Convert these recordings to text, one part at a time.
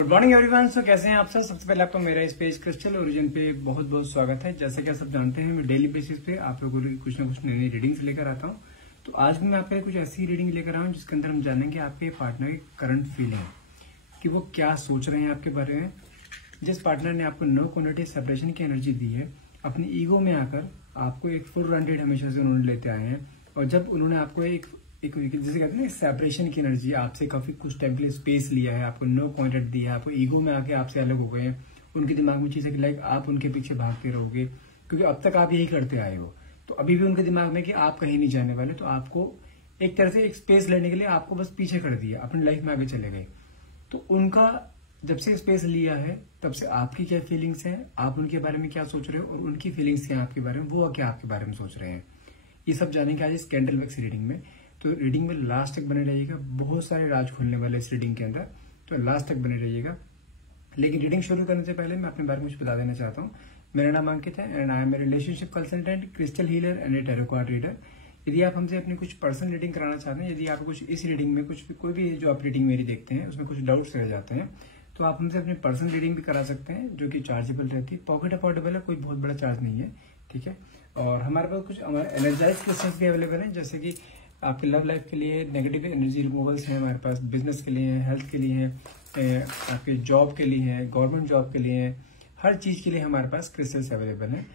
Good morning everyone. सो कैसे हैं आप सब। सबसे पहले आपको मेरा इस पेज क्रिस्टल ओरिजिन पे बहुत बहुत स्वागत है। जैसे कि आप सब जानते हैं मैं डेली बेसिस पे आप लोगों को कुछ ना कुछ नई नई रीडिंग्स लेकर आता हूं। तो आज भी मैं आपके लिए कुछ ऐसी रीडिंग लेकर आया हूं जिसके अंदर हम जानेंगे आपके पार्टनर की करंट फीलिंग, कि वो क्या सोच रहे हैं आपके बारे में। जिस पार्टनर ने आपको नो क्वांटिटी सेपरेशन की एनर्जी दी है, अपनी ईगो में आकर आपको एक फुल ग्रांटेड हमेशा से उन्होंने लेते आए हैं। और जब उन्होंने आपको एक जैसे कहते हैं ना सेपरेशन की एनर्जी, आपसे काफी कुछ टाइम के लिए स्पेस लिया है, आपको नो कॉन्टेक्ट दिया है, आपको ईगो में आके आपसे अलग हो गए हैं। उनके दिमाग में चीज है कि लाइक आप उनके पीछे भागते रहोगे, क्योंकि अब तक आप यही करते आए हो। तो अभी भी उनके दिमाग में कि आप कहीं नहीं जाने वाले, तो आपको एक तरह से एक स्पेस लेने के लिए आपको बस पीछे कर दिया, अपनी लाइफ में आगे चले गए। तो उनका जब से स्पेस लिया है तब से आपकी क्या फीलिंग्स हैं, आप उनके बारे में क्या सोच रहे हो, और उनकी फीलिंग्स क्या आपके बारे में, वो क्या आपके बारे में सोच रहे हैं, ये सब जानेंगे आज इस कैंडल वैक्स रीडिंग में। तो रीडिंग में लास्ट तक बने रहिएगा, बहुत सारे राज खुलने वाले इस रीडिंग के अंदर, तो लास्ट तक बने रहिएगा। लेकिन रीडिंग शुरू करने से पहले मैं अपने बारे में कुछ बता देना चाहता हूँ। मेरा नाम अंकित है and I am a relationship consultant, crystal healer and a tarot card reader. यदि आप हमसे अपनी कुछ पर्सनल रीडिंग कराना चाहते हैं, यदि आप कुछ इस रीडिंग में कुछ कोई भी जो आप रीडिंग मेरी देखते हैं उसमें कुछ डाउट्स रह जाते हैं, तो आप हमसे अपनी पर्सनल रीडिंग भी करा सकते हैं, जो कि चार्जेबल रहती है, पॉकेट अफोर्डेबल है, कोई बहुत बड़ा चार्ज नहीं है, ठीक है। और हमारे पास कुछ हमारे एनर्जाइज क्रिस्टल्स भी अवेलेबल हैं, जैसे कि आपके लव लाइफ के लिए नेगेटिव एनर्जी रिमूवल्स हैं हमारे पास, बिजनेस के लिए हैं, हेल्थ के लिए हैं, आपके जॉब के लिए हैं, गवर्नमेंट जॉब के लिए हैं, हर चीज के लिए हमारे पास क्रिस्टल्स अवेलेबल हैं।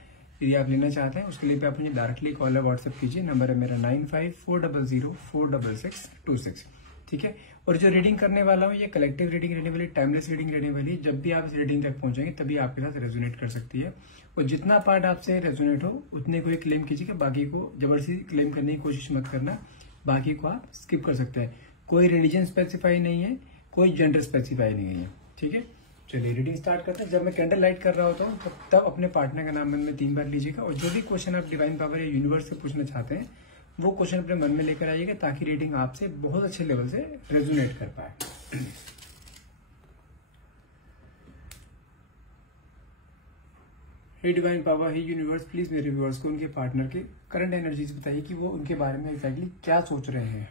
यदि आप लेना चाहते हैं उसके लिए भी आप मुझे डायरेक्टली कॉल या व्हाट्सएप कीजिए। नंबर है मेरा 9540046626, ठीक है। और जो रीडिंग करने वाला हूँ ये कलेक्टिव रीडिंग रहने वाली, टाइमलेस रीडिंग रहने वाली। जब भी आप इस रीडिंग तक पहुंचेंगे तभी आपके साथ रेजोनेट कर सकती है, और जितना पार्ट आपसे रेजोनेट हो उतने को ही क्लेम कीजिएगा, बाकी को जबरदस्ती क्लेम करने की कोशिश मत करना, बाकी को आप स्किप कर सकते हैं। कोई रिलीजन स्पेसिफाई नहीं है, कोई जेंडर स्पेसिफाई नहीं है, ठीक है। चलिए रीडिंग स्टार्ट करते हैं। जब मैं कैंडल लाइट कर रहा होता हूँ तब अपने पार्टनर का नाम मन में 3 बार लीजिएगा, और जो भी क्वेश्चन आप डिवाइन पावर या यूनिवर्स से पूछना चाहते हैं वो क्वेश्चन अपने मन में लेकर आइएगा, ताकि रीडिंग आपसे बहुत अच्छे लेवल से रेजोनेट कर पाए। हे डिवाइन पावर, हे यूनिवर्स, प्लीज मेरे व्यूअर्स को उनके पार्टनर के करंट एनर्जीज बताइए कि वो उनके बारे में एग्जैक्टली क्या सोच रहे हैं।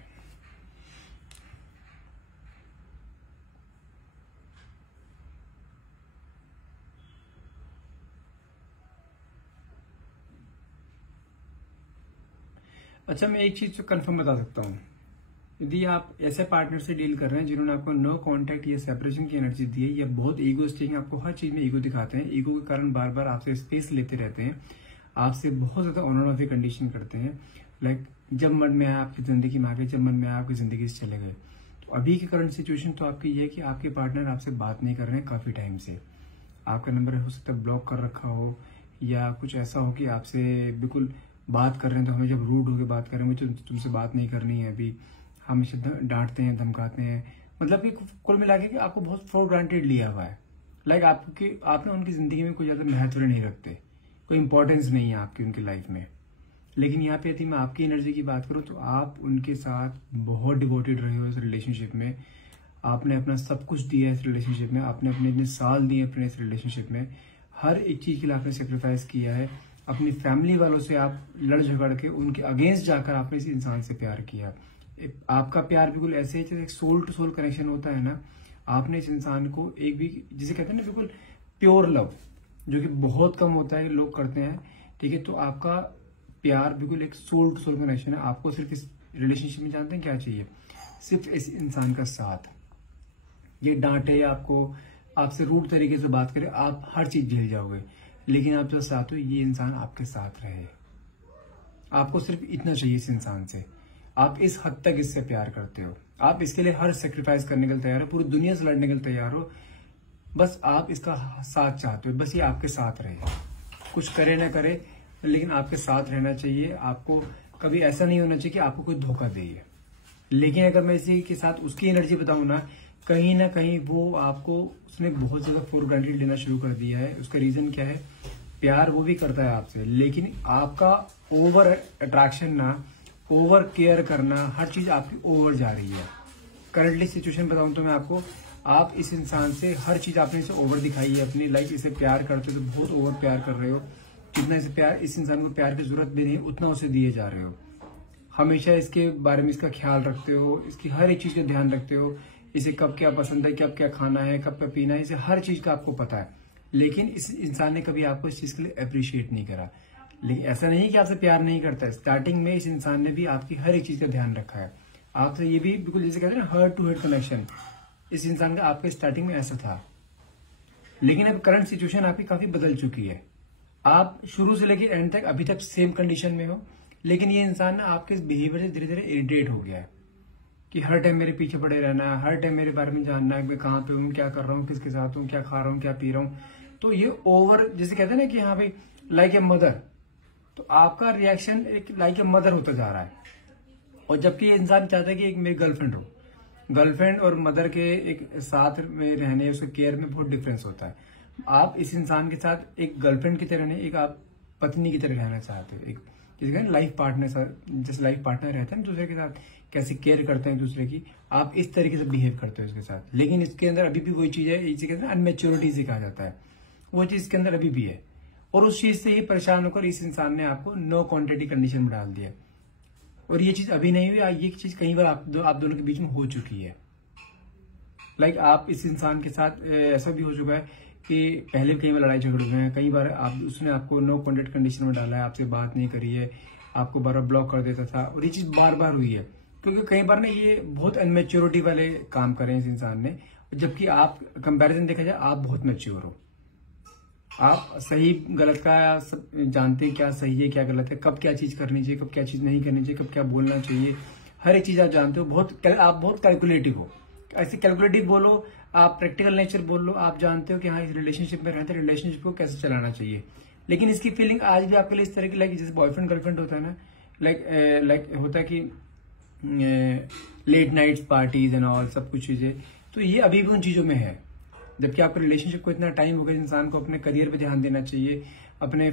अच्छा, मैं एक चीज तो कंफर्म बता सकता हूँ, यदि आप ऐसे पार्टनर से डील कर रहे हैं जिन्होंने आपको नो कांटेक्ट या सेपरेशन की एनर्जी दी है, या बहुत ईगोइस्टिक, आपको हर चीज में ईगो दिखाते हैं, ईगो के कारण बार बार आपसे स्पेस लेते रहते हैं, आपसे बहुत ज्यादा ऑन ऑफ कंडीशन करते हैं, लाइक जब मन में आया आपकी जिंदगी में आ गए, जब मन में आया आपकी जिंदगी से चले गए। तो अभी की करंट सिचुएशन तो आपकी ये है कि आपके पार्टनर आपसे बात नहीं कर रहे हैं काफी टाइम से। आपका नंबर हो सकता है ब्लॉक कर रखा हो, या कुछ ऐसा हो कि आपसे बिल्कुल बात कर रहे हैं तो हमें जब रूड होकर बात कर रहे हैं, मुझे तुमसे बात नहीं करनी है अभी, हमेशा डांटते हैं, धमकाते हैं, मतलब कि कुल मिला के आपको बहुत फॉर ग्रांटेड लिया हुआ है। लाइक आपने उनकी जिंदगी में कोई ज्यादा महत्व नहीं रखते, कोई इंपॉर्टेंस नहीं है आपकी उनकी लाइफ में। लेकिन यहाँ पे यदि मैं आपकी एनर्जी की बात करूँ तो आप उनके साथ बहुत डिवोटेड रहे हो इस रिलेशनशिप में, आपने अपना सब कुछ दिया इस रिलेशनशिप में, आपने अपने इतने साल दिए अपने इस रिलेशनशिप में, हर एक चीज के लिए आपने सेक्रीफाइस किया है। अपनी फैमिली वालों से आप लड़ झगड़ के उनके अगेंस्ट जाकर आपने इस इंसान से प्यार किया। आपका प्यार बिल्कुल ऐसे ही जैसे एक सोल टू सोल कनेक्शन होता है ना, आपने इस इंसान को एक भी, जिसे कहते हैं ना बिल्कुल प्योर लव, जो कि बहुत कम होता है लोग करते हैं, ठीक है। तो आपका प्यार बिल्कुल एक सोल टू सोल कनेक्शन है। आपको सिर्फ इस रिलेशनशिप में जानते हैं क्या चाहिए, सिर्फ इस इंसान का साथ। ये डांटे आपको, आपसे रूड तरीके से बात करे, आप हर चीज झेल जाओगे, लेकिन आप जो साथ हो ये इंसान आपके साथ रहे। आपको सिर्फ इतना चाहिए इस इंसान से, आप इस हद तक इससे प्यार करते हो, आप इसके लिए हर सेक्रीफाइस करने के लिए तैयार हो, पूरी दुनिया से लड़ने के लिए तैयार हो, बस आप इसका साथ चाहते हो, बस ये आपके साथ रहे, कुछ करे ना करे लेकिन आपके साथ रहना चाहिए। आपको कभी ऐसा नहीं होना चाहिए कि आपको कोई धोखा दे। लेकिन अगर मैं इसी के साथ उसकी एनर्जी बताऊं ना कहीं वो आपको, उसने बहुत ज्यादा फॉर ग्रांटेड लेना शुरू कर दिया है। उसका रीजन क्या है, प्यार वो भी करता है आपसे, लेकिन आपका ओवर अट्रैक्शन ना, ओवर केयर करना, हर चीज आपकी ओवर जा रही है। करंटली सिचुएशन बताऊं तो मैं आपको, आप इस इंसान से हर चीज आपने इसे ओवर दिखाई है अपनी लाइफ, इसे प्यार करते हो तो बहुत ओवर प्यार कर रहे हो, जितना इसे प्यार, इस इंसान को प्यार की जरूरत भी नहीं उतना उसे दिए जा रहे हो। हमेशा इसके बारे में इसका ख्याल रखते हो, इसकी हर एक चीज का ध्यान रखते हो, इसे कब क्या पसंद है, कब क्या खाना है, कब क्या पीना है, इसे हर चीज का आपको पता है। लेकिन इस इंसान ने कभी आपको इस चीज के लिए अप्रिशिएट नहीं करा। लेकिन ऐसा नहीं कि आपसे प्यार नहीं करता है, स्टार्टिंग में इस इंसान ने भी आपकी हर एक चीज का ध्यान रखा है। आपसे ये भी बिल्कुल जैसे कहते हैं ना, हार्ट टू हार्ट कनेक्शन इस इंसान का आपके स्टार्टिंग में ऐसा था। लेकिन अब करंट सिचुएशन आपकी काफी बदल चुकी है। आप शुरू से लेकर एंड तक अभी तक सेम कंडीशन में हो, लेकिन ये इंसान ना आपके बिहेवियर से धीरे धीरे इरिटेट हो गया है कि हर टाइम मेरे पीछे पड़े रहना है, हर टाइम मेरे बारे में जानना है, मैं कहाँ पे हूँ, क्या कर रहा हूँ, किसके साथ हूँ, क्या खा रहा हूँ, क्या पी रहा हूँ। तो ये ओवर जैसे कहते हैं ना कि हाँ भाई लाइक ए मदर, तो आपका रिएक्शन एक लाइक ए मदर होता जा रहा है। और जबकि ये इंसान चाहता है कि एक मेरी गर्लफ्रेंड हो। गर्लफ्रेंड और मदर के एक साथ में रहने, उसके केयर में बहुत डिफरेंस होता है। आप इस इंसान के साथ एक गर्लफ्रेंड की तरह नहीं, एक आप पत्नी की तरह रहना चाहते हो। एक जैसे लाइफ पार्टनर, जैसे लाइफ पार्टनर रहते हैं दूसरे के साथ, कैसे केयर करते हैं दूसरे की, आप इस तरीके से बिहेव करते हो इसके साथ। लेकिन इसके अंदर अभी भी वही चीज है, इसे कहते हैं अनमेच्योरिटी से कहा जाता है, वो चीज इसके अंदर अभी भी है। और उस चीज से ये परेशान होकर इस इंसान ने आपको नो क्वांटिटी कंडीशन में डाल दिया। और ये चीज अभी नहीं हुई, ये चीज कई बार आप दोनों के बीच में हो चुकी है। लाइक आप इस इंसान के साथ ऐसा भी हो चुका है कि पहले कई बार लड़ाई झगड़े हुए हैं, कई बार उसने आपको नो कॉन्टेक्ट कंडीशन में डाला है, आपसे बात नहीं करी है, आपको बार ब्लॉक कर देता था। और ये चीज बार बार हुई है, क्योंकि कई बार ना ये बहुत अनमेच्योरिटी वाले काम करे इस इंसान ने। जबकि आप कंपैरिजन देखा जाए, आप बहुत मैच्योर हो, आप सही गलत का सब जानते हैं, क्या सही है क्या गलत है, कब क्या चीज करनी चाहिए, कब क्या चीज नहीं करनी चाहिए, कब क्या बोलना चाहिए, हर एक चीज आप जानते हो। आप बहुत कैलकुलेटिव हो। ऐसे कैलकुलेटिव बोलो, आप प्रैक्टिकल नेचर बोल लो, आप जानते हो कि हाँ इस रिलेशनशिप में रहते रिलेशनशिप को कैसे चलाना चाहिए। लेकिन इसकी फीलिंग आज भी आपके लिए इस तरह की, लाइक जैसे बॉयफ्रेंड गर्लफ्रेंड होता है ना, लाइक होता है कि late nights parties and all सब कुछ चीजें, तो ये अभी भी उन चीजों में है। जबकि आपके रिलेशनशिप को इतना टाइम हो गया, इंसान को अपने करियर पे ध्यान देना चाहिए, अपने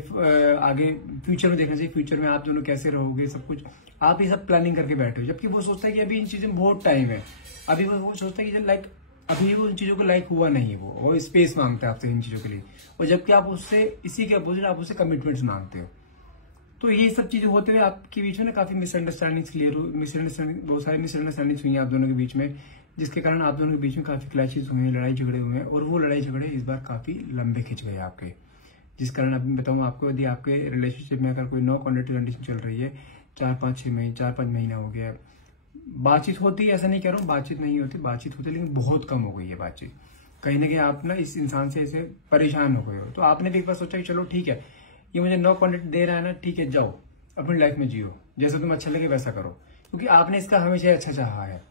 आगे फ्यूचर में देखना चाहिए, फ्यूचर में आप दोनों कैसे रहोगे, सब कुछ आप ये सब प्लानिंग करके बैठे हो। जबकि वो सोचता है कि अभी इन चीजों में बहुत टाइम है, अभी वो सोचता है कि लाइक अभी वो इन चीजों को लाइक हुआ नहीं है, वो स्पेस मांगता है आपसे इन चीजों के लिए। और जबकि आप उससे इसी के अपोजिट आप उससे कमिटमेंट्स मांगते हो। तो ये सब चीजें होते हुए आपके बीच में ना काफी मिसअंडरस्टैंडिंग्स क्लियर हो, बहुत सारी मिसअंडरस्टैंडिंग्स हुई हैं आप दोनों के बीच में, जिसके कारण आप दोनों के बीच में काफी क्लैशेस हुए हैं, लड़ाई झगड़े हुए हैं। और वो लड़ाई झगड़े इस बार काफी लंबे खिंच गए आपके, जिस कारण अभी बताऊं आपको, यदि आपके रिलेशनशिप में अगर कोई नो कॉन्टेक्ट कंडीशन चल रही है, 4-5 महीना हो गया, बातचीत होती है, ऐसा नहीं कह रहा हूँ बातचीत नहीं होती, बातचीत होती है, लेकिन बहुत कम हो गई है बातचीत। कहीं ना कहीं आप ना इस इंसान से ऐसे परेशान हो गए हो। तो आपने भी एक बार सोचा कि चलो ठीक है, ये मुझे नो कॉन्टेक्ट दे रहा है ना, ठीक है जाओ अपनी लाइफ में जियो, जैसा तुम्हें अच्छा लगे वैसा करो, क्योंकि आपने इसका हमेशा अच्छा चाहा है।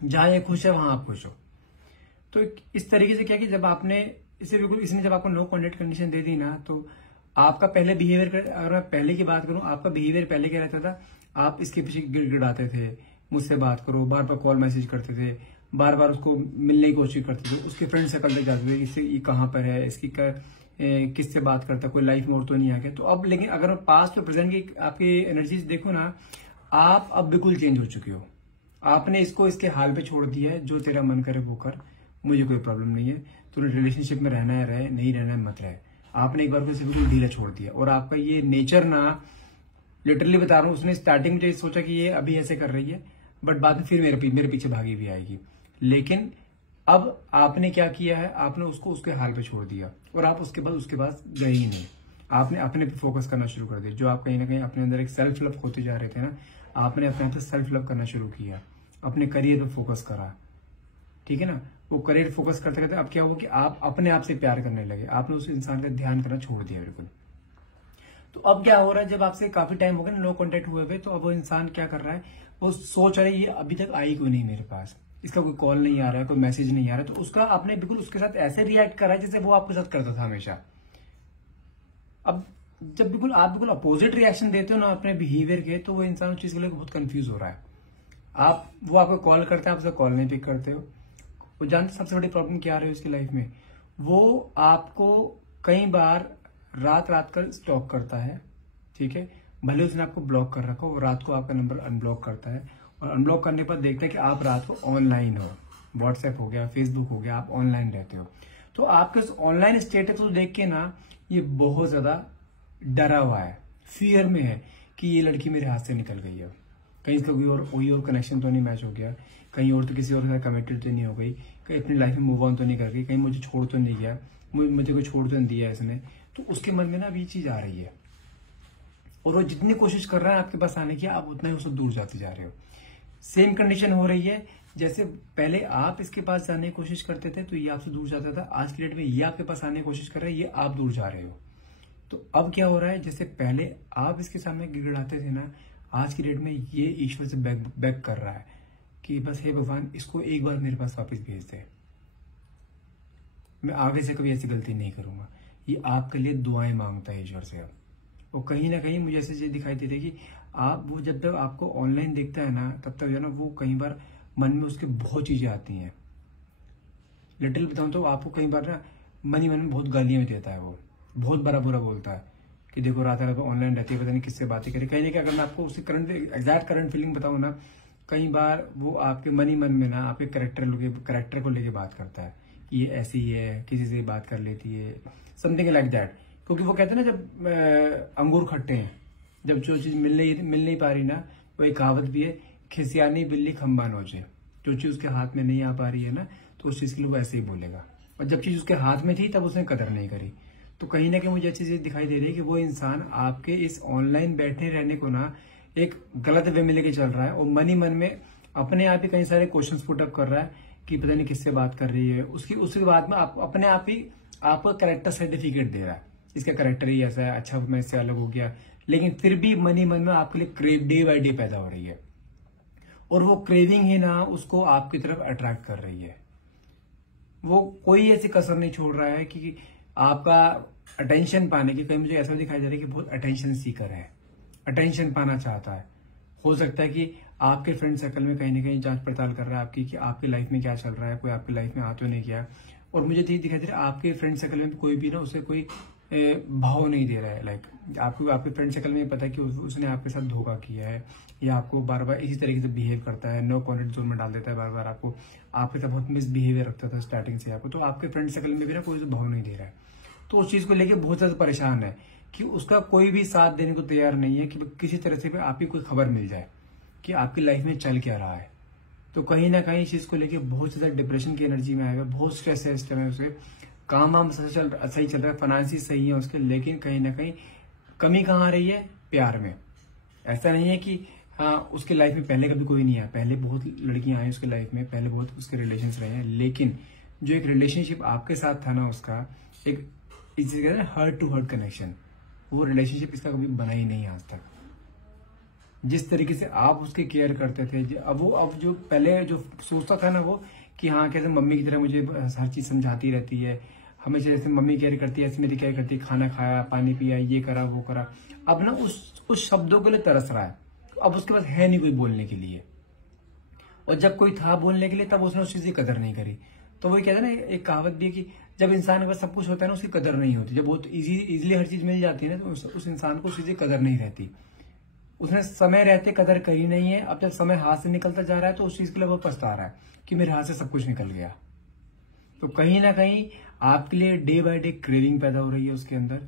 जहां ये खुश है वहां आप खुश हो। तो इस तरीके से क्या कि जब आपने इसे बिल्कुल, इसने जब आपको नो कॉन्टेक्ट कंडीशन दे दी ना, तो आपका पहले बिहेवियर, अगर मैं पहले की बात करूं, आपका बिहेवियर पहले क्या रहता था, आप इसके पीछे गिड़गिड़ाते थे, मुझसे बात करो, बार बार कॉल मैसेज करते थे, बार बार उसको मिलने की कोशिश करते थे, उसके फ्रेंड सर्कल तक जाते थे, इससे ये कहाँ पर है, इसकी किससे बात करता, कोई लाइफ मोड तो नहीं आ गया। तो अब लेकिन अगर पास्ट और प्रेजेंट की आपकी एनर्जीज देखो ना, आप अब बिल्कुल चेंज हो चुके हो। आपने इसको इसके हाल पे छोड़ दिया है, जो तेरा मन करे वो कर, मुझे कोई प्रॉब्लम नहीं है, तुझे रिलेशनशिप में रहना है रहे, नहीं रहना है मत रहे। आपने एक बार को बिल्कुल ढीला छोड़ दिया। और आपका ये नेचर ना, लिटरली बता रहा हूँ, उसने स्टार्टिंग में सोचा कि ये अभी ऐसे कर रही है, बट बाद में फिर मेरे पीछे भागी भी आएगी। लेकिन अब आपने क्या किया है, आपने उसको उसके हाल पे छोड़ दिया, और आप उसके बाद गए ही नहीं। आपने अपने पे फोकस करना शुरू कर दिया। जो आप कहीं ना कहीं अपने अंदर एक सेल्फ लव होते जा रहे थे ना, आपने अपने आप से सेल्फ लव करना शुरू किया, अपने करियर पे फोकस करा, ठीक है ना। वो करियर फोकस करते करते अब क्या हुआ कि आप अपने आप से प्यार करने लगे, आपने उस इंसान का ध्यान करना छोड़ दिया बिल्कुल। तो अब क्या हो रहा है, जब आपसे काफी टाइम हो गया ना नो कॉन्टेक्ट हुए हुए, तो अब वो इंसान क्या कर रहा है, वो सोच रहा है ये अभी तक आई क्यों नहीं मेरे पास, इसका कोई कॉल नहीं आ रहा है, कोई मैसेज नहीं आ रहा है। तो उसका आपने बिल्कुल उसके साथ ऐसे रिएक्ट करा है जैसे वो आपके साथ करता था हमेशा। अब जब आप बिल्कुल अपोजिट रिएक्शन देते हो ना अपने बिहेवियर के, तो वो इंसान उस चीज के लिए बहुत कंफ्यूज हो रहा है। वो आपको कॉल करते हैं, आप उसका कॉल नहीं पिक करते हो। वो जानते सबसे बड़ी प्रॉब्लम क्या आ रही है उसकी लाइफ में, वो आपको कई बार रात कर स्टॉक करता है, ठीक है। भले उसने आपको ब्लॉक कर रखा हो, वो रात को आपका नंबर अनब्लॉक करता है, और अनब्लॉक करने पर देखता है कि आप रात को ऑनलाइन हो, व्हाट्सएप हो गया, फेसबुक हो गया, आप ऑनलाइन रहते हो। तो आपके उस ऑनलाइन स्टेटस को देख के ना ये बहुत ज्यादा डरा हुआ है, फियर में है कि ये लड़की मेरे हाथ से निकल गई है, कहीं इसका कोई और कनेक्शन तो नहीं मैच हो गया, कहीं और तो किसी और के साथ कमिटेड तो नहीं हो गई, कहीं अपनी लाइफ में मूव ऑन तो नहीं कर गई, कहीं मुझे छोड़ तो नहीं गया, मुझे कोई छोड़ तो नहीं दिया इसने। तो उसके मन में ना अब ये चीज आ रही है, और वो जितनी कोशिश कर रहा है आपके पास आने की, आप उतना ही उससे दूर जाते जा रहे हो। सेम कंडीशन हो रही है, जैसे पहले आप इसके पास जाने की कोशिश करते थे तो ये आपसे दूर जाता था, आज की डेट में ये आपके पास आने की कोशिश कर रहा है, ये आप दूर जा रहे हो। तो अब क्या हो रहा है, जैसे पहले आप इसके सामने गिड़गिड़ाते थे ना, आज की डेट में ये ईश्वर से बैक कर रहा है कि बस हे भगवान, इसको एक बार मेरे पास वापस भेज दे, मैं आगे से कभी ऐसी गलती नहीं करूंगा। ये आपके लिए दुआएं मांगता है ईश्वर से अब। और कहीं ना कहीं मुझे ऐसी चीज दिखाई देती है कि आप वो जब तक आपको ऑनलाइन देखता है ना, तब तक जो है ना, वो कई बार मन में उसके बहुत चीजें आती हैं। लिटिल बताऊं तो आपको कई बार ना मन ही मन में बहुत गालियां भी देता है, वो बहुत बड़ा बुरा बोलता है कि देखो रात रात ऑनलाइन रहती है, पता नहीं किससे बातें करे। कहीं ना कहीं अगर मैं आपको उसकी करंट एग्जैक्ट करंट फीलिंग बताऊं ना, कई बार वो आपके मन ही मन में ना आपके करेक्टर को लेके बात करता है कि ये ऐसी है, किसी से बात कर लेती है, समथिंग लाइक दैट। क्योंकि वो कहते हैं ना, जब अंगूर खट्टे हैं, जब जो चीज मिल नहीं पा रही ना, वो एक कहावत भी है, खिसियानी बिल्ली खंबा नोचे। जो चीज उसके हाथ में नहीं आ पा रही है ना, तो उस चीज के लिए वो ऐसे ही बोलेगा, और जब चीज उसके हाथ में थी तब उसने कदर नहीं करी। तो कहीं ना कहीं मुझे अच्छी चीज दिखाई दे रही है कि वो इंसान आपके इस ऑनलाइन बैठे रहने को ना एक गलत वे में लेके चल रहा है, और मन ही मन में अपने आप ही कई सारे क्वेश्चंस पुट अप कर रहा है कि पता नहीं किससे बात कर रही है। उसके बाद में अपने आप ही आपको कैरेक्टर सर्टिफिकेट दे रहा है, इसका कैरेक्टर ही ऐसा है, अच्छा मैं इससे अलग हो गया। लेकिन फिर भी मन ही मन में आपके लिए क्रेव डे बाय डे पैदा हो रही है, और वो क्रेविंग ही ना उसको आपकी तरफ अट्रैक्ट कर रही है। वो कोई ऐसी कसर नहीं छोड़ रहा है कि आपका अटेंशन पाने की। कहीं मुझे ऐसा दिखाई दे रहा है कि बहुत अटेंशन सीकर है, अटेंशन पाना चाहता है। हो सकता है कि आपके फ्रेंड सर्कल में कहीं ना कहीं जांच पड़ताल कर रहा है आपकी कि आपकी लाइफ में क्या चल रहा है, कोई आपकी लाइफ में आ तो नहीं गया। और मुझे तो दिखाई दे रहा है आपके फ्रेंड सर्कल में कोई भी ना उसे कोई भाव नहीं दे रहा है। लाइक आपको आपके फ्रेंड सर्कल में पता है कि उसने आपके साथ धोखा किया है, या आपको बार बार इसी तरीके से बिहेव करता है, नो कॉन्टेक्ट जोन में डाल देता है, बार बार आपको आपके साथ बहुत मिसबिहेवियर रखता था स्टार्टिंग से आपको। तो आपके फ्रेंड सर्कल में भी ना कोई भाव नहीं दे रहा है, तो उस चीज को लेकर बहुत ज्यादा परेशान है कि उसका कोई भी साथ देने को तैयार नहीं है कि किसी तरह से भी आपकी कोई खबर मिल जाए कि आपकी लाइफ में चल क्या रहा है। तो कहीं ना कहीं इस चीज को लेकर बहुत ज्यादा डिप्रेशन की एनर्जी में आएगा, बहुत स्ट्रेस है इस टाइम उसे। काम वाम सही चल रहा है, फाइनेंस सही है उसके, लेकिन कहीं ना कहीं कमी कहाँ आ रही है, प्यार में। ऐसा नहीं है कि हाँ उसके लाइफ में पहले कभी कोई नहीं आया, पहले बहुत लड़कियां आई उसके लाइफ में, पहले बहुत उसके रिलेशन रहे हैं, लेकिन जो एक रिलेशनशिप आपके साथ था ना, उसका एक हार्ट टू हार्ट कनेक्शन, वो रिलेशनशिप इसका कभी बना ही नहीं आज तक। जिस तरीके से आप उसकी केयर करते थे, अब जो पहले जो सोचता था ना वो कि हाँ कैसे मम्मी की तरह मुझे हर चीज समझाती रहती है, हमेशा जैसे मम्मी केयर करती है ऐसे मेरी केयर करती है, खाना खाया, पानी पिया, ये करा वो करा। अब ना उस शब्दों के लिए तरस रहा है, अब उसके पास है नहीं कोई बोलने के लिए, और जब कोई था बोलने के लिए तब उसने उस चीज की कदर नहीं करी। तो वही कहते हैं ना, एक कहावत भी है कि जब इंसान के पास सब कुछ होता है ना, उसकी कदर नहीं होती। जब बहुत इजीली हर चीज मिल जाती है ना, तो उस इंसान को उस चीज की कदर नहीं रहती। उसने समय रहते कदर करी नहीं है, अब जब समय हाथ से निकलता जा रहा है तो उस चीज के लिए वो पछता रहा है कि मेरे हाथ से सब कुछ निकल गया। तो कहीं ना कहीं आपके लिए डे बाय डे क्रेविंग पैदा हो रही है उसके अंदर,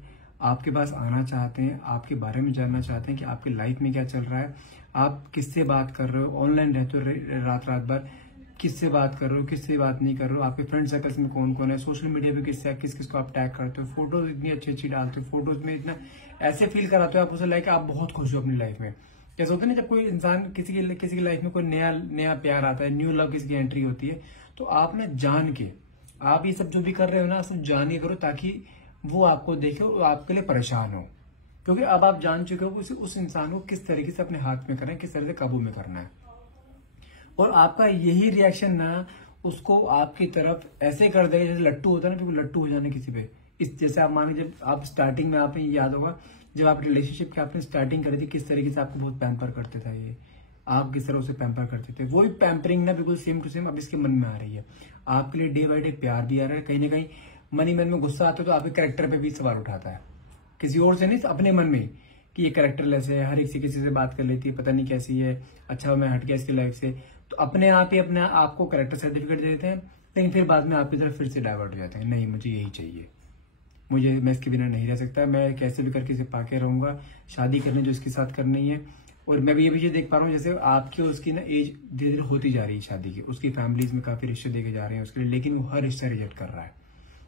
आपके पास आना चाहते हैं, आपके बारे में जानना चाहते हैं कि आपकी लाइफ में क्या चल रहा है, आप किससे बात कर रहे हो, ऑनलाइन रहते हो रात रात भर, किससे बात कर रहे हो, किससे बात नहीं कर रहे हो, आपके फ्रेंड सर्कल्स में कौन कौन है, सोशल मीडिया पे किस किस को आप टैग करते हो, फोटोज इतनी अच्छी अच्छी डालते हो, फोटोज में इतना ऐसे फील कराते हो आप उसे लाइक आप बहुत खुश हो अपनी लाइफ में। जैसे होता है ना, जब कोई इंसान किसी की लाइफ में कोई नया प्यार आता है, न्यू लव किसी की एंट्री होती है, तो आप ना जान के आप ये सब जो भी कर रहे हो ना, सब जान के करो ताकि वो आपको देखे और आपके लिए परेशान हो। क्योंकि अब आप जान चुके हो उस इंसान को किस तरीके से अपने हाथ में करना है, किस तरह से काबू में करना है, और आपका यही रिएक्शन ना उसको आपकी तरफ ऐसे कर देगा जैसे लट्टू होता है ना, क्योंकि लट्टू हो जाने किसी पे। इस जैसे आप मानिए जब आप स्टार्टिंग में, आप याद होगा जब आप रिलेशनशिप की आपने स्टार्टिंग करी थी, किस तरीके से आपको बहुत पैम्पर करते थे, ये आप किस तरह उसे पैम्पर करते थे, वही पैम्परिंग ना बिल्कुल सेम टू सेम अब इसके मन में आ रही है। आपके लिए डे बाय डे प्यार भी आ रहा है, कहीं ना कहीं मन ही मन में गुस्सा आता है तो आपके कैरेक्टर पे भी सवाल उठाता है, किसी और से नहीं, अपने मन में कि ये कैरेक्टर ऐसे है, हर एक से किसी से बात कर लेती है, पता नहीं कैसी है, अच्छा मैं हट गया इसकी लाइफ से, तो अपने आप ही अपने आपको कैरेक्टर सर्टिफिकेट दे देते हैं, लेकिन फिर बाद में आपकी तरफ फिर से डाइवर्ट हो जाते हैं, नहीं मुझे यही चाहिए, मैं इसके बिना नहीं रह सकता, मैं कैसे भी करके इसे पाके रहूंगा, शादी करनी जो इसके साथ करनी है, और मैं भी ये देख पा रहा हूँ जैसे आपकी और उसकी ना एज धीरे धीरे होती जा रही है शादी की, उसकी फैमिलीज में काफी रिश्ते देके जा रहे हैं उसके लिए, लेकिन वो हर रिश्ता रिजेक्ट कर रहा है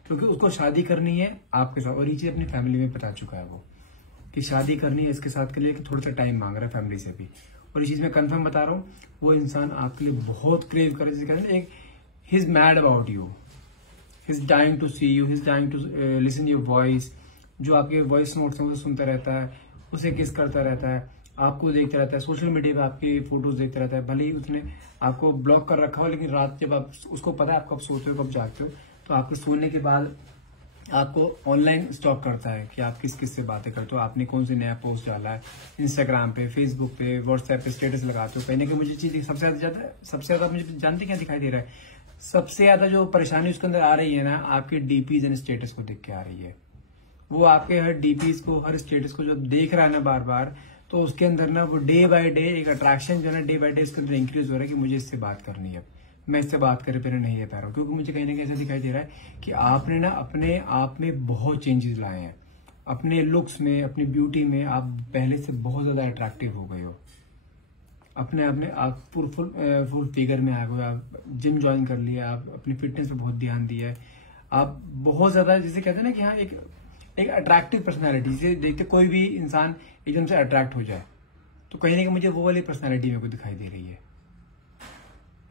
क्योंकि उसको शादी करनी है आपके साथ, और ये चीज अपनी फैमिली में बता चुका है वो कि शादी करनी है इसके साथ के लिए, थोड़ा सा टाइम मांग रहा है फैमिली से भी। और ये चीज मैं कंफर्म बता रहा हूँ, वो इंसान आपके लिए बहुत क्रेव कर रहा है, एक he is mad about you, he is dying to see you, he is dying to listen your voice. जो आपके वॉइस नोट्स हैं उसे सुनता रहता है, उसे किस करता रहता है, आपको देखता रहता है, सोशल मीडिया पे आपकी फोटोज देखता रहता है। भले ही उसने आपको ब्लॉक कर रखा हो, लेकिन रात जब आप उसको पता है आप कब सोते हो कब जागते हो, तो आपके सोने के बाद आपको ऑनलाइन स्टॉक करता है कि आप किस किस से बातें करते हो, आपने कौन सी नया पोस्ट डाला है, इंस्टाग्राम पे, फेसबुक पे, व्हाट्सएप पे स्टेटस लगाते हो। कहने की मुझे चीज सबसे ज्यादा मुझे जानते क्या दिखाई दे रहा है, सबसे ज्यादा जो परेशानी उसके अंदर आ रही है ना, आपके डीपीज एंड स्टेटस को देख के आ रही है। वो आपके हर डीपीज को, हर स्टेटस को जब देख रहा है ना बार बार, तो उसके अंदर ना वो डे बाय डे एक अट्रैक्शन जो है ना डे बाय डे उसके अंदर इंक्रीज हो रहा है कि मुझे इससे बात करनी है, मैं इससे बात करे पहले नहीं दे पा रहा हूँ। क्योंकि मुझे कहीं ना कहीं ऐसा दिखाई दे रहा है कि आपने ना अपने आप में बहुत चेंजेस लाए हैं, अपने लुक्स में, अपनी ब्यूटी में आप पहले से बहुत ज्यादा अट्रैक्टिव हो गए हो, अपने आप में आप फुल फिगर में आ गए, आप जिम ज्वाइन कर लिया, आप अपनी फिटनेस पे बहुत ध्यान दिया है, आप बहुत ज्यादा जैसे कहते हैं ना कि हाँ एक अट्रैक्टिव पर्सनैलिटी, जिसे देखते कोई भी इंसान एकदम से अट्रैक्ट हो जाए, तो कहीं ना कहीं मुझे वो वाली पर्सनैलिटी मेरे को दिखाई दे रही है।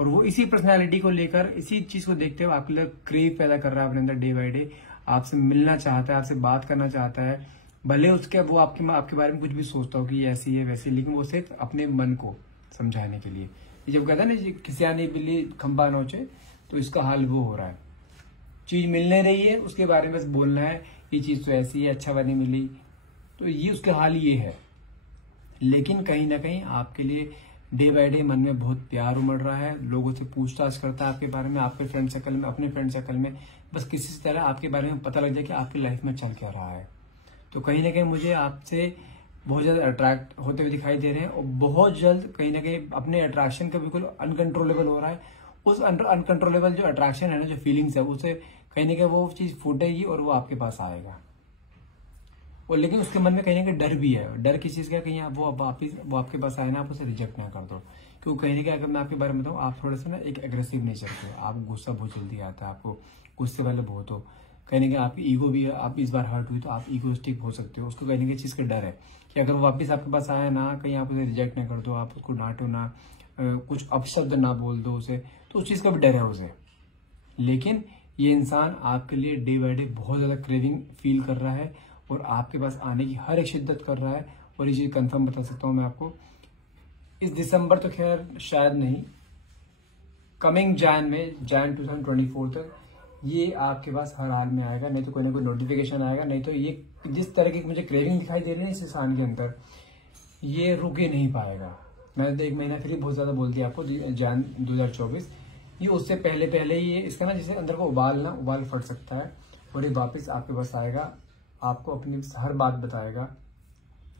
और वो इसी पर्सनैलिटी को लेकर, इसी चीज को देखते हुए आपके लिए क्रेव पैदा कर रहा है अपने अंदर डे बाय डे, आपसे मिलना चाहता है, आपसे बात करना चाहता है। भले उसके वो आपके बारे में कुछ भी सोचता हो कि ये ऐसी है वैसी, लेकिन वो सिर्फ अपने मन को समझाने के लिए, जब कहता है ना किसी आने बिल्ली खंबा नोचे, तो इसका हाल वो हो रहा है। चीज मिलने रही है, उसके बारे में बस बोलना है, ये चीज तो ऐसी है, अच्छा वाली मिली, तो ये उसका हाल ये है। लेकिन कहीं ना कहीं आपके लिए डे बाय डे मन में बहुत प्यार उमड़ रहा है, लोगों से पूछताछ करता है आपके बारे में, आपके फ्रेंड सर्कल में, अपने फ्रेंड सर्कल में, बस किसी से तरह आपके बारे में पता लग जाए कि आपकी लाइफ में चल क्या रहा है। तो कहीं ना कहीं मुझे आपसे बहुत ज्यादा अट्रैक्ट होते हुए दिखाई दे रहे हैं, और बहुत जल्द कहीं ना कहीं अपने अट्रैक्शन का बिल्कुल अनकंट्रोलेबल हो रहा है। उस अनकंट्रोलेबल जो अट्रैक्शन है ना, जो फीलिंग्स है, उसे कहीं ना कहीं वो चीज फूटेगी और वो आपके पास आएगा। और लेकिन उसके मन में कहीं ना कहीं डर भी है। डर किस चीज का, कहीं वो आपके पास आए ना, आप उसे रिजेक्ट ना कर दो। क्योंकि कहीं ना कहीं अगर मैं आपके बारे में बताऊँ, आप थोड़ा सा ना एक एग्रेसिव नेचर के, आप गुस्सा बहुत जल्दी आता है, आपको गुस्से वाले बहुत हो, कहीं ना कहीं आपकी ईगो भी, आप इस बार हर्ट हुई तो आप ईगोइस्टिक हो सकते हो। उसको कहीं ना कहीं चीज का डर है कि अगर वो वापस आपके पास आया ना, कहीं आप उसे रिजेक्ट ना कर दो, आप उसको डांटो ना, कुछ अपशब्द ना बोल दो उसे, तो उस चीज का भी डर है उसे। लेकिन ये इंसान आपके लिए डे बाय डे बहुत ज्यादा क्रेविंग फील कर रहा है और आपके पास आने की हर एक शिद्दत कर रहा है। और ये चीज कंफर्म बता सकता हूं मैं आपको, इस दिसंबर तो खैर शायद नहीं, कमिंग जैन 2024 तक ये आपके पास हर हाल में आएगा। नहीं तो कोई ना कोई नोटिफिकेशन आएगा, नहीं तो ये जिस तरह की मुझे क्रेविंग दिखाई दे रही है इस इंसान के अंदर, ये रुक ही नहीं पाएगा। मैंने तो 1 महीना फिर बहुत ज्यादा बोल दिया आपको, जैन 2024, ये उससे पहले ये इसका ना जैसे अंदर को उबाल फट सकता है और ये वापस आपके पास आएगा, आपको अपनी हर बात बताएगा,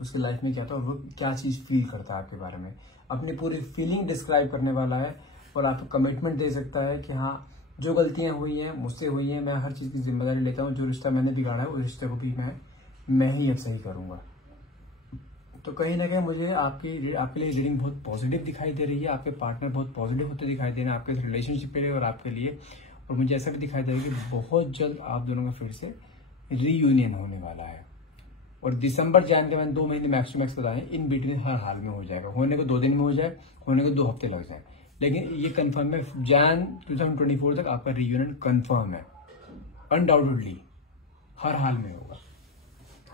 उसकी लाइफ में क्या था और वो क्या चीज फील करता है आपके बारे में, अपनी पूरी फीलिंग डिस्क्राइब करने वाला है। और आपको कमिटमेंट दे सकता है कि हाँ, जो गलतियां हुई हैं मुझसे हुई हैं, मैं हर चीज की जिम्मेदारी लेता हूँ, जो रिश्ता मैंने बिगाड़ा है उस रिश्ते को भी मैं ही अब सही करूंगा। तो कहीं ना कहीं मुझे आपके लिए रीडिंग बहुत पॉजिटिव दिखाई दे रही है, आपके पार्टनर बहुत पॉजिटिव होते दिखाई दे रहे हैं आपके रिलेशनशिप के लिए और आपके लिए। और मुझे ऐसा भी दिखाई दे रहा है कि बहुत जल्द आप दोनों का फिर से रीयूनियन होने वाला है। और दिसंबर जैन के मैंने 2 महीने मैक्स टू मैक्स बताए, इन बिटवीन हर हाल में हो जाएगा। होने को 2 दिन में हो जाए, होने को 2 हफ्ते लग जाए, लेकिन ये कंफर्म है, जैन 2024 तक आपका रीयूनियन कंफर्म है, अनडाउटेडली हर हाल में होगा।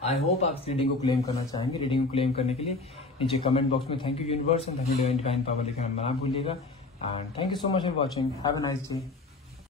आई होप आप इस रीडिंग को क्लेम करना चाहेंगे। रीडिंग को क्लेम करने के लिए नीचे कमेंट बॉक्स में thank you universe and thank you divine power लिखना मत भूलिएगा। And thank you so much for watching. Have a nice day.